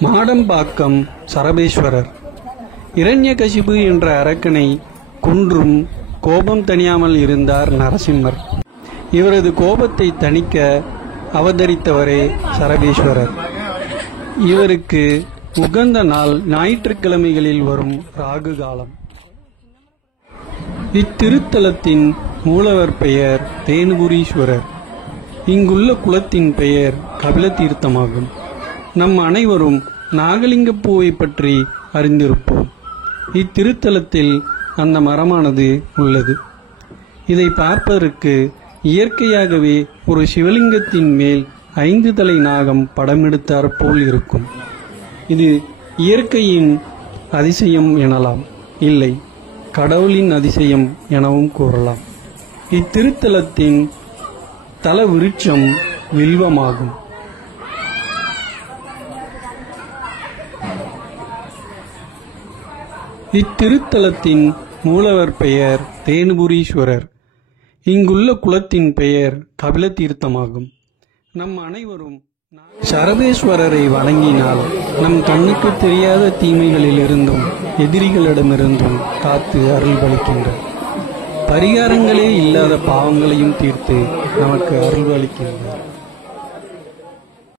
மாடம்பாக்கம் சரபேஸ்வரர் இரண்யகசிபு என்ற அரக்கனை கொன்றும் கோபம் தணியாமல் இருந்தார் நரசிம்மர். இவரது கோபத்தை தணிக்க அவதரித்தவரே சரபேஸ்வரர். இவருக்கு உகந்த நாள் ஞாயிற்றுக்கிழமைகளில் வரும் ராகு காலம். இத்திருத்தலத்தின் மூலவர் பெயர் தேனுபுரீஸ்வரர். இங்குள்ள குளத்தின் பெயர் கபில தீர்த்தமாகும். நம் அனைவரும் நாகலிங்கப்பூவை பற்றி அறிந்திருப்போம். இத்திருத்தலத்தில் அந்த மரமானது உள்ளது. இதை பார்ப்பதற்கு இயற்கையாகவே ஒரு சிவலிங்கத்தின் மேல் 5 தலை நாகம் படமெடுத்தாற் போல் இருக்கும். இது இயற்கையின் அதிசயம் எனலாம், இல்லை கடவுளின் அதிசயம் எனவும் கூறலாம். இத்திருத்தலத்தின் தல விருட்சம் வில்வமாகும். இத்திருத்தலத்தின் மூலவர் பெயர் தேனுபுரீஸ்வரர். இங்குள்ள குளத்தின் பெயர் கபில தீர்த்தமாகும். நம் அனைவரும் சரபேஸ்வரரை வணங்கினால் நம் கண்ணுக்கு தெரியாத தீமைகளிலிருந்தும் எதிரிகளிடமிருந்தும் காத்து அருள்வளிக்கின்றார். பரிகாரங்களே இல்லாத பாவங்களையும் தீர்த்து நமக்கு அருள்வளிக்கின்றார்.